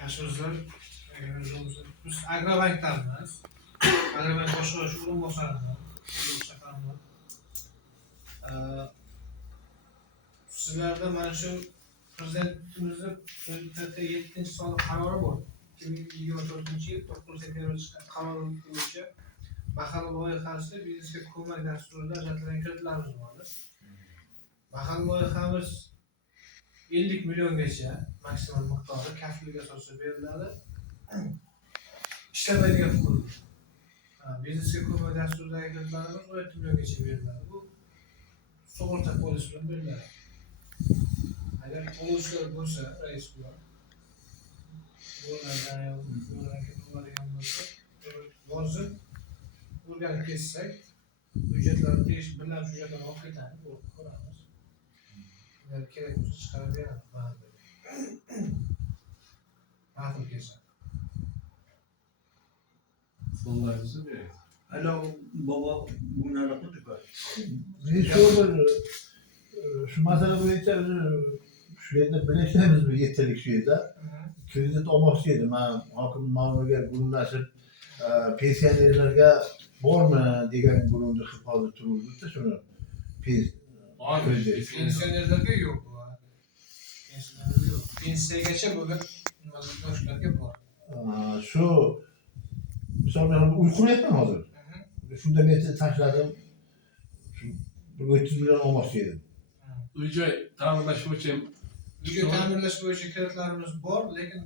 Yaxshi biz Agrobankdamiz. Agrobank boshqarish o'rinbosariman. Shaharman. Sizlarda mana shu prezidentimizni 7-sonli qarori bor. 2024-yil 9-fevralda chiqqan qaror bo'yicha mahalla loyihasida biznesga ko'mak dasturida ajratilgan kreditlarimiz bor. Mahalla loyihamiz 50 milliongacha maksimal miqdori kafillik asosida beriladi. Ishlamaydigan fuqarolar. Biznesga ko'mak dasturidagi kreditlarimiz 17 milliongacha beriladi. Bu sug'urta polisi bilan beriladi. Agar oluvchilar bo'lsa, rais bilan bo'ladigan bo'lsa, hozir o'rganib ketsak, hujjatlarni tegish bilan hujjatlarni olib ketadi, ko'ramiz. Agar kerak bo'lsa chiqarib beradi. Ma'qul kelsa. Sonlarınızı verin. Alo baba bunlara kutuyor. Bir şu masada bo'yicha shu yerda bilasizmi yettalik shu yerda kredit olmoqchi edim. Men hokim ma'murga bo'linashib pensionerlarga bormi degan bo'limda qilib hozir turibdi shuni. Pensionerlarga yo'q bu. Pensionerlarga yo'q. Pensiyagacha bo'lgan yoshlarga bor. Shu misoldan uyqulayapman hozir. Shunda men tashladim. Shu 300 million olmoqchi edim. Uyjoy ta'mirlash bo'yicha Uyga ta'mirlash bo'yicha kreditlarimiz bor, lekin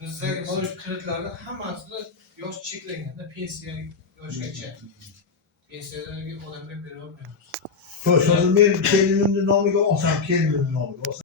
bizdagi mavjud kreditlarning hammasida yosh cheklanganda pensiyalik yoshgacha. Pensiyalarga odamga bera olmaymiz. Şöyle men kelinimni nomiga olsam, kelinimni nomiga olsam